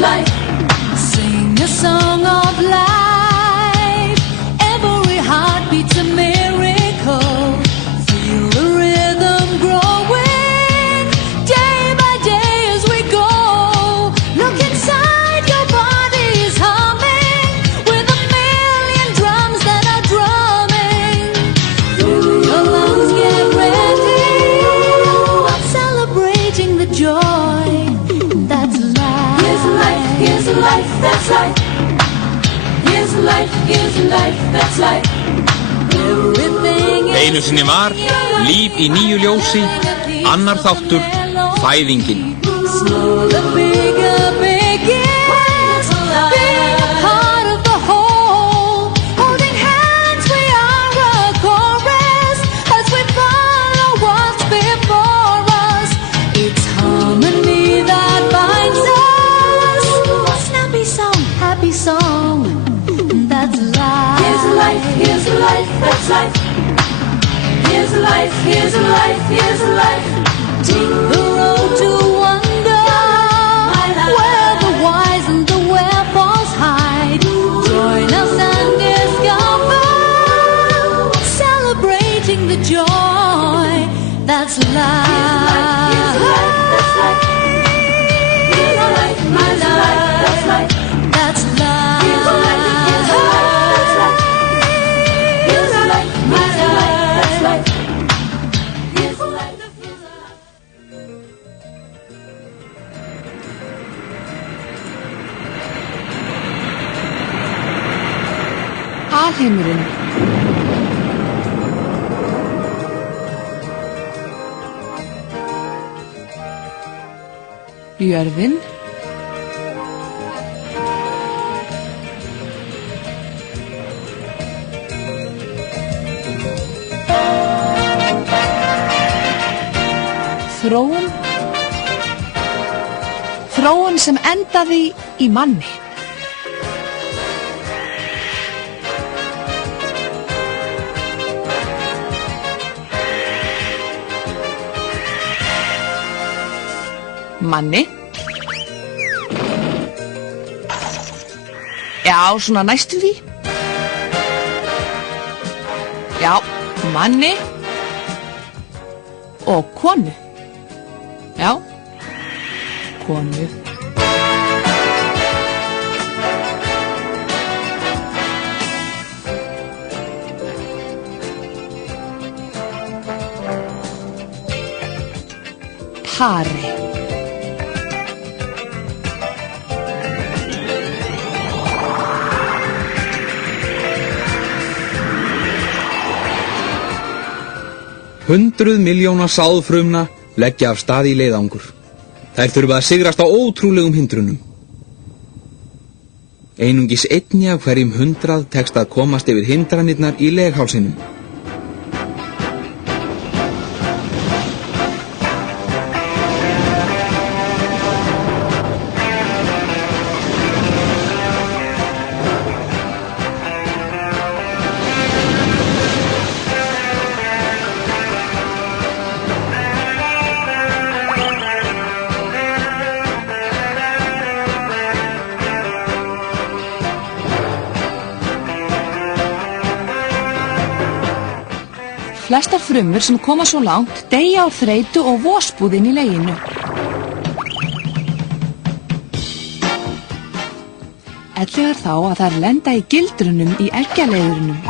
life. Sing a song of life. Every heartbeat's a miracle. Feel the rhythm growing day by day as we go. Look inside, your body's humming with a million drums that are drumming. Fill your lungs, get ready. Celebrating the joy that's life. Here's a life, here's a life, that's life. Here's a life, here's a life, that's life. Everything is Einu sinni var, líf í nýju ljósi, annar þáttur, fæðingin. Slow the bigger begins. Being a part of the whole. Holding hands, we are a chorus as we follow what's before us. It's harmony that binds us. A snappy song, happy song. That's life. Here's a life, here's a life, that's life. Here's a life, here's a life, here's a life. Take the road to wonder, where the wise and the wherefores hide. Join us and discover, celebrating the joy that's life. Here's a life, that's life. Here's a life, here's a life, that's life. That's life. Here's a life, here's a life, that's life. Here's a life, here's a life, that's life. Here's a life, here's a life. Alheimurinn. Jörðin. Þróun. Þróun sem endaði í manni. Manni. Já, svona næstu því. Já, manni og konu. Já, konu. Pari. Hundruð milljóna sáðfrumna leggja af stað í leiðangur. Þær þurfa að sigrast á ótrúlegum hindrunum. Einungis einni af hverjum 100 tekst að komast yfir hindranirnar í leghálsinum. Flestar frumur sem koma svo langt deyja á þreytu og vosbúð inn í leginu. Ellegar þá að þær lenda í gildrunum í eggjaleiðurunum.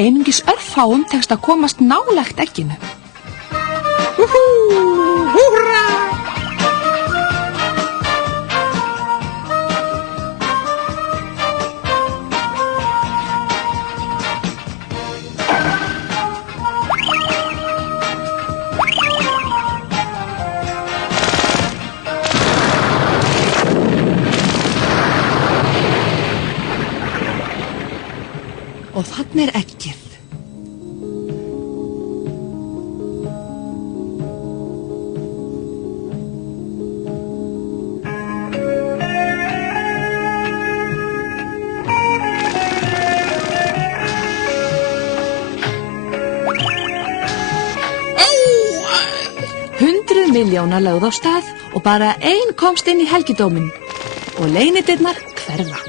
Einungis örfáum tekst að komast nálægt egginu. Húrra! Og þarna eggið. milljóna lögð á stað og bara ein komst inn í helgidóminn og leynidirnar hverfa.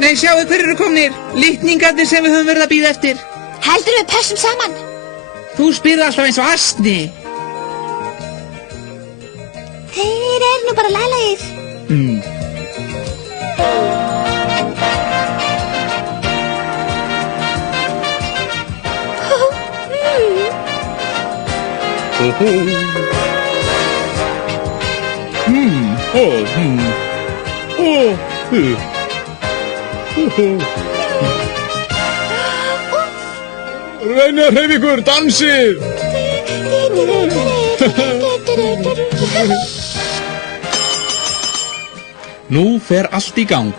Nei, sjáu hver eru komnir. Litningarnir sem við höfum verið að bíða eftir. Heldur við pössum saman? Þú spyrð alltaf eins og asni. Þeir eru nú bara laglegir. Reynið að hreyfa ykkur, dansið! Nú fer allt í gang.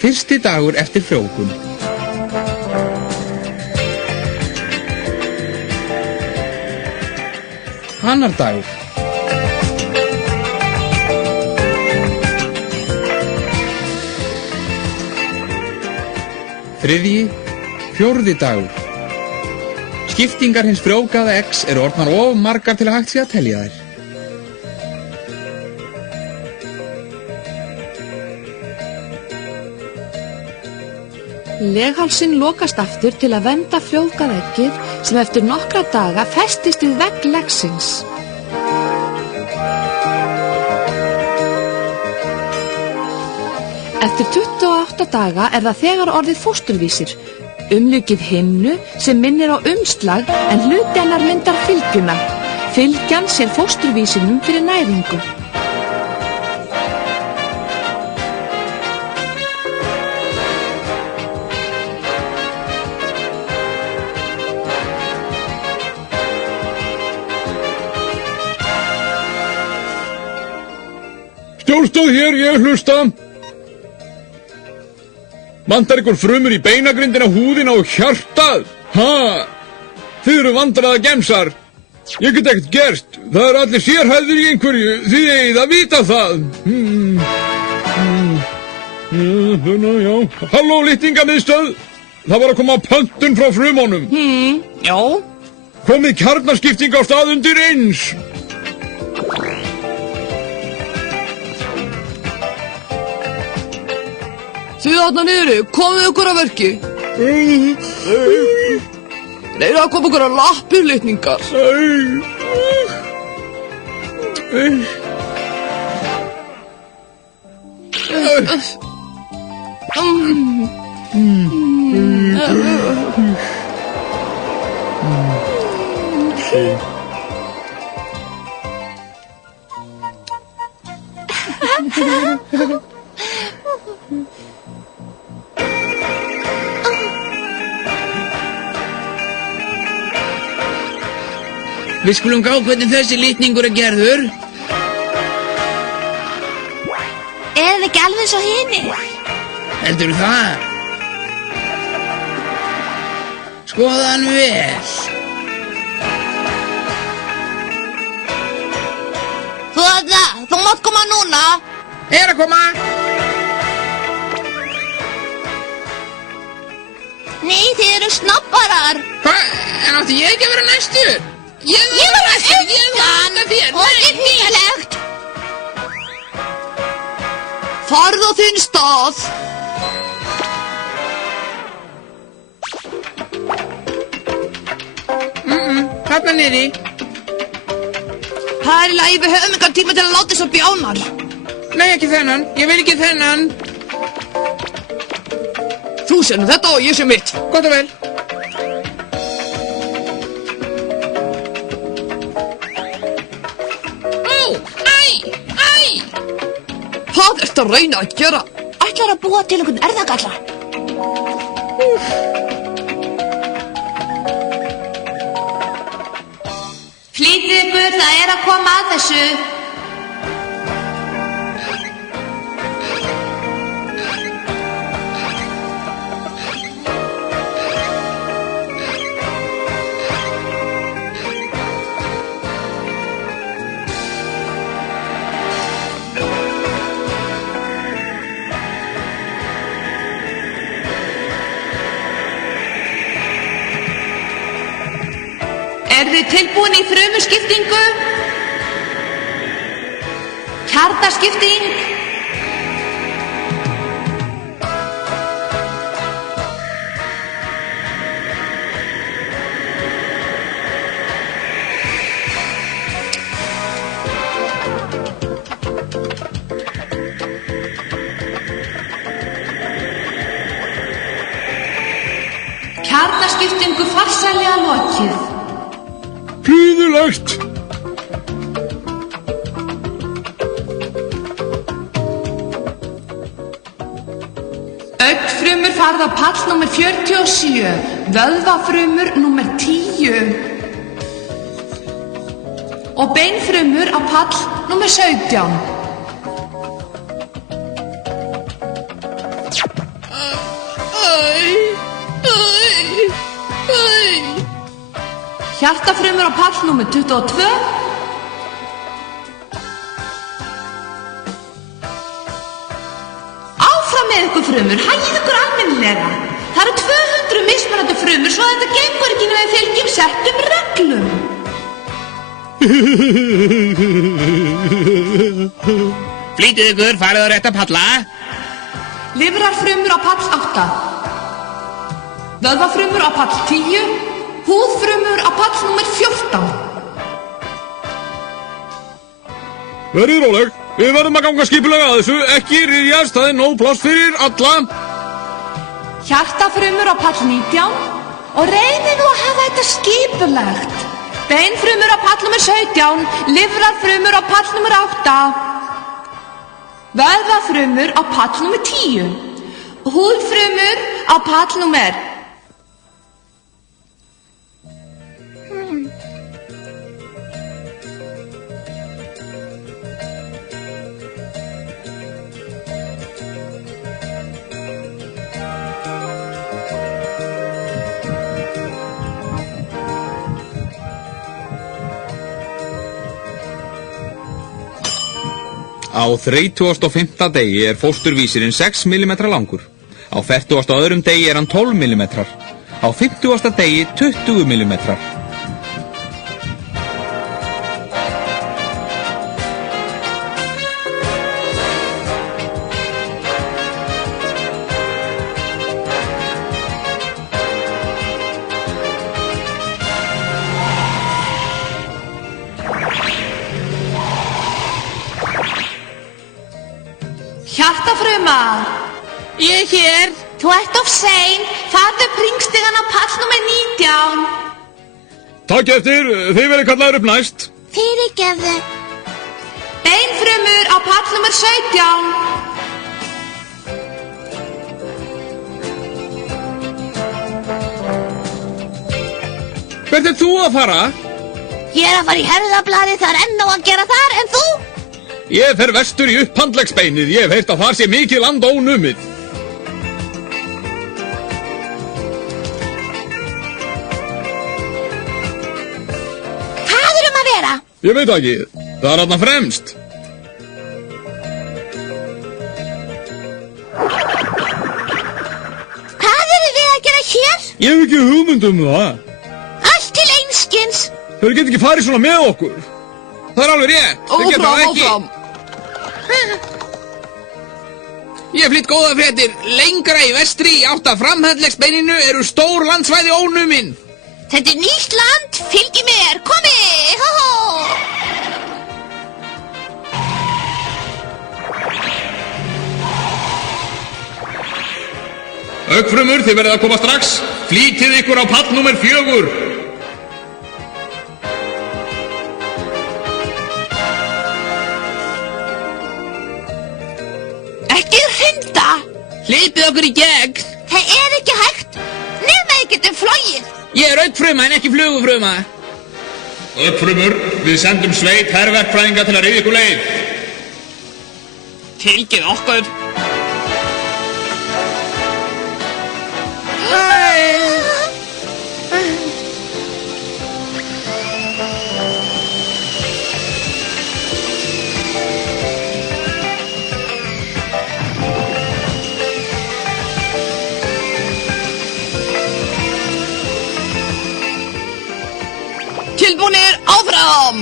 Fyrsti dagur eftir frjóvgun. Annar dagur. Þriðji, fjórði dagur. Skiptingar hins frjóvgaða eggs eru orðnar of margar til að hægt sé að telja þær. Leghálsinn lokast aftur til að vernda frjóvgað eggið sem eftir nokkra daga festist við vegg leggsins. Eftir 28 daga er það þegar orðið fósturvísir, umlukið himnu sem minnir á umslag en hluti hennar myndar fylgjuna. Fylgjan sér fósturvísinum fyrir næringu. Stjórnstóð hér, ég hlusta. Vantar ykkur frumur í beinagrindina, húðina og hjartað? Ha? Þið eru vandræða gemsar. Ég get ekkert gert. Það eru allir sérhæðir í einhverju. Þið eigið að vita það. Já. Halló, litningamiðstöð. Það var að koma pöntun frá frumunum. Já. Komið kjarnaskipting á stað undir eins. Þið þarna niðri, komið ykkur að verki. Reyna að koma ykkur að lappir, litningar. Við skulum gá hvernig þessi litningur er gerður. Er það ekki alveg svo hinni? Heldurðu það? Skoða hann vel. Þú mátt koma núna. Er að koma? Nei, þið eru snabbarar. Hvað? Átti ég ekki að vera næstur? Ég var næstur, ég var undan þér. Og þetta er nýjalegt. Farðu á þinn stað. Þarna niðri. Það er í lagi, við höfum engan tíma til að láta þess að bjánar. Nei, ekki þennan. Ég vil ekki þennan. Þú sérnu þetta og ég sé mitt. Gott og vel. ert að reyna að gera? Ætlar að búa til einhvern erðagalla. Flýtið ykkur, það að koma að þessu. Eru þið tilbúin í frumuskiptingu? Kjarnaskipting? Kjarnaskiptingu farsællega lokið. Prýðilegt! Augnfrumur farið á pall númer 47, vöðvafrumur númer 10 og beinfrumur á pall númer 17. Hjartafrumur á pall númer 22. Áfram með ykkur frumur, hagið ykkur almennilega. Það eru 200 mismunandi frumur svo þetta gengur ekki nema við fylgjum settum reglum. Flýtið ykkur, farið á rétta palla. Lifrarfrumur á pall 8. Vöðvafrumur á pall 10. Húðfrumur á pall númer 14. Verið róleg, við verðum að ganga skipulega að þessu, ekki ryðjast, það er nóg pláss fyrir alla. Hjartafrumur á pall 19 og reynið nú að hafa þetta skipulegt. Beinfrumur á pall númer 17, lifrarfrumur á pall númer 8. Vöðvafrumur á pall númer 10. Húðfrumur á pall númer Á 35. degi er fósturvísirinn 6 mm langur. Á 42. degi er hann 12 mm. Á 50. degi 20 mm. Hjartafruma. Ég er hér. Þú ert of sein. Farðu pringstígan á pall númer 19. Takk eftir, þið verið kallaður upp næst. Fyrirgefðu. Beinfrumur á pall númer 17. Hvert er þú að fara? Ég er að fara í herðablaði, það er enn á að gera þar, en þú? Ég fer vestur í upphandleggsbeinið, ég hef heyrt að þar sé mikið land ónumið. Hvað erum að vera? Ég veit ekki, það er þarna fremst. Hvað erum við að gera hér? Ég hef ekki hugmynd um það. Allt til einskins. Þau get ekki farið svona með okkur. Það er alveg rétt. Þau geta það ekki. Ég flytt góða fréttir. Lengra í vestri í átt að framhandleggsbeininu eru stór landsvæði ónumin. Þetta er nýtt land, fylgi mér, komi, hó hó. Augnfrumur, þið verðið að koma strax. Flýtið ykkur á pall númer 4. Hleypið okkur í gegn. Það er ekki hægt. Nema ég getum flogið. Ég er augfruma en ekki flugufruma. Uppfrumur, við sendum sveit herverkfræðinga til að ryðja ykkur leið. Fylgið okkur. Tilbúnir áfram!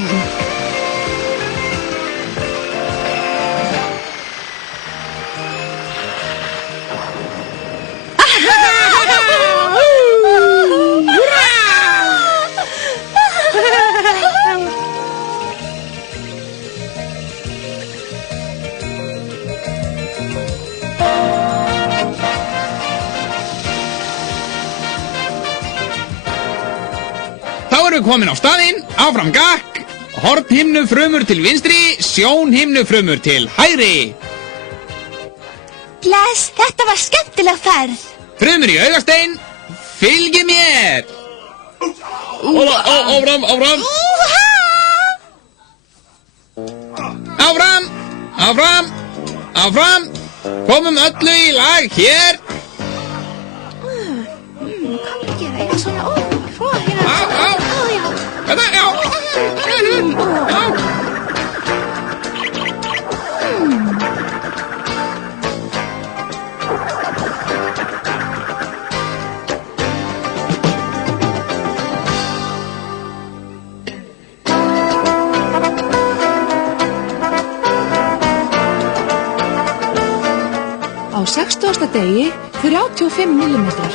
Þá erum við komin á staðinn, áfram gakk, hornhimnufrumur til vinstri, sjónhimnufrumur til hægri. Bless, þetta var skemmtileg ferð. Frumur í augastein, fylgið mér. Áfram. Áfram. Komum öllu í lag hér. Hvað er gera? Ég svona, frá hérna. Á. Já. Þetta, já. Á 60. degi 35 millimetrar.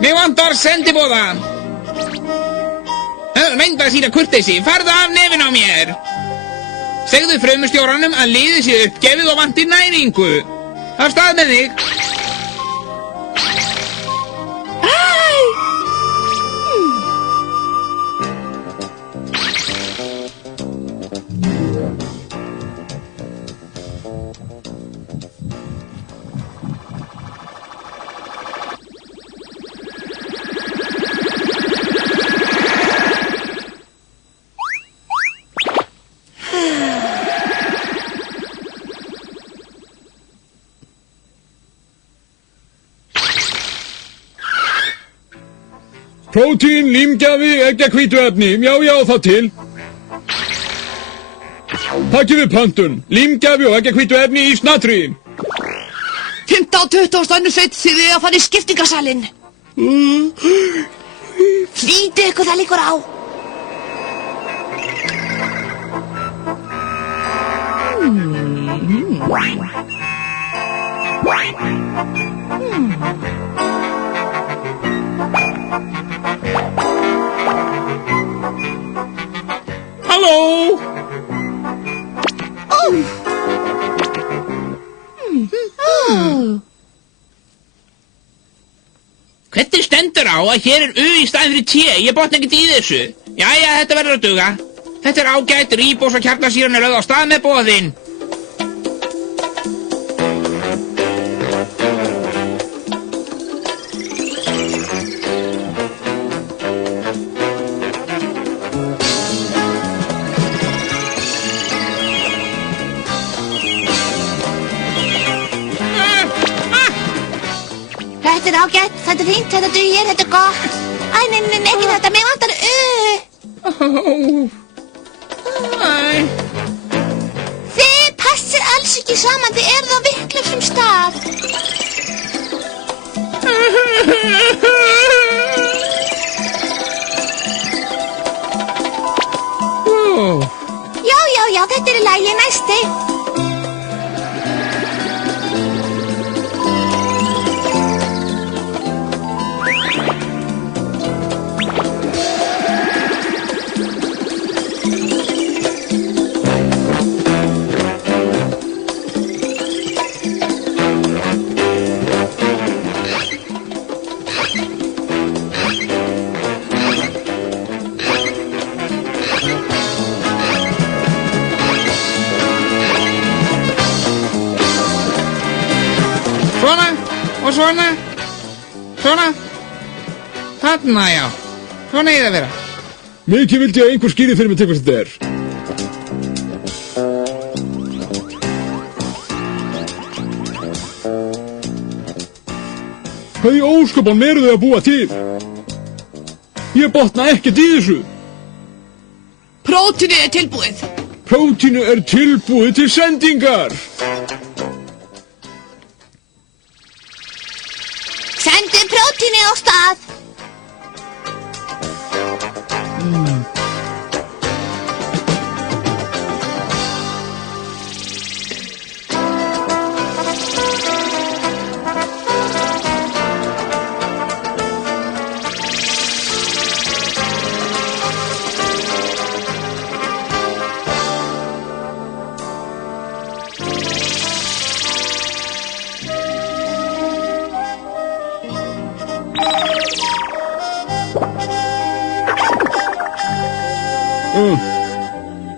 Mig vantar sendiboða. Reyndu að sýna kurteisi, farðu af nefin á mér. Segðu frumustjóranum að liðið sé uppgefið og vantir næringu. Af stað með þig. Prótín, límgjafi, eggjahvítuefni, já, það til. Takkið við pöntun, límgjafi og eggjahvítuefni í snatri. 5. og 20. önnur sveit þið að fara í skiptingarsalinn. Flýtið ykkur, það liggur á. Halló. Hvernig stendur á að hér er U í staðinn fyrir T? Ég botna ekkert í þessu. Jæja, þetta verður að duga. Þetta er ágætt, ríbós og kjarnasýran er lögð á stað með boðin. Þetta er ágætt, þetta er fínt, þetta dugir, þetta er gott. Æ, nei, ekki þetta, mig vantar Þið passir alls ekki saman, þið eruð á vitlausum stað. Já, þetta er í lagi, næsti. Og svona. Svona. Þarna, já. Svona eigi það að vera. Mikið vildi ég að einhver skýri fyrir mig til hvað þetta er. Hvað í ósköpan eru þau að búa til? Ég botna ekkert í þessu. Prótínið er tilbúið. Prótínu er tilbúið til sendingar. Sendum prótínið á stað.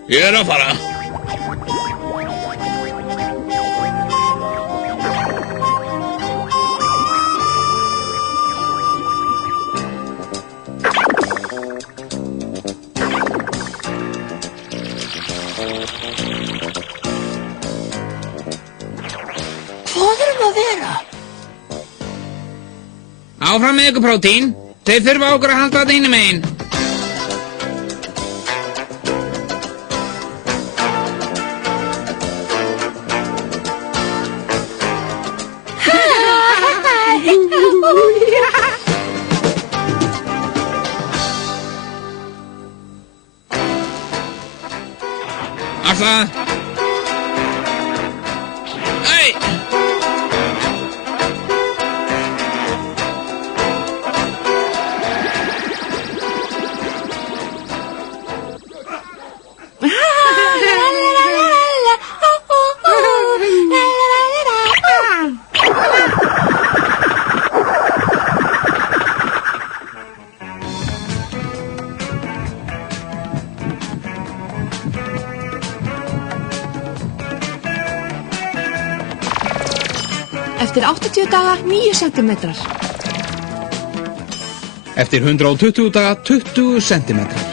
Ég er að fara. Hvað erum að vera? Áfram með ykkur prótín. Þeir þurfa okkur að halda þetta hinum megin. Alltaf. Hey! Eftir 80 daga 9 centimetrar. Eftir 120 daga 20 centimetrar.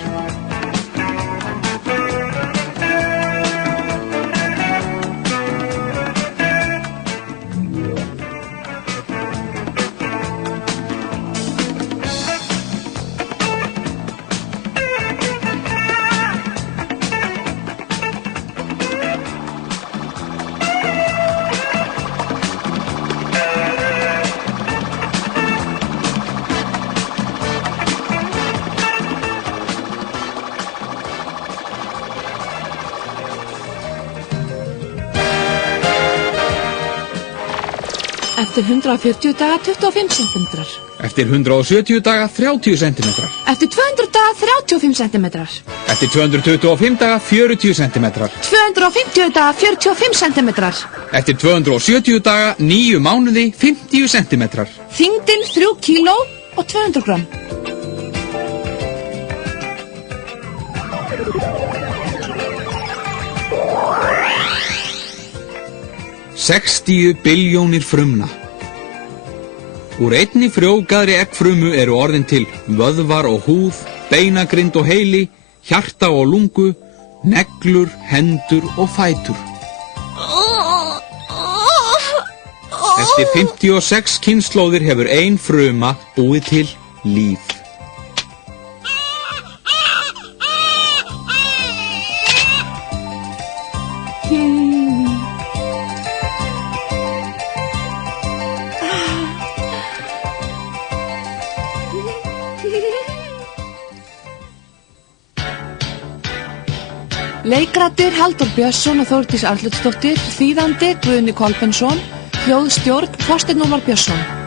Eftir 140 daga 25 centimetrar. Eftir 170 daga 30 centimetrar. Eftir 200 daga 35 centimetrar. Eftir 225 daga 40 centimetrar. 250 daga 45 centimetrar. Eftir 270 daga 9 mánuði 50 centimetrar. Þyngdin 3 kíló og 200 gram. $60 billjónir frumna. Úr einni frjóvgaðri eggfrumu eru orðin til vöðvar og húð, beinagrind og heili, hjarta og lungu, neglur, hendur og fætur. Eftir 56 kynslóðir hefur ein fruma búið til líf. Leikrættir Halldór Björnsson og Þórdís Arnljótsdóttir, þýðandi Guðni Kolbeinsson, hljóðstjórn Þorsteinn Úlfar Björnsson.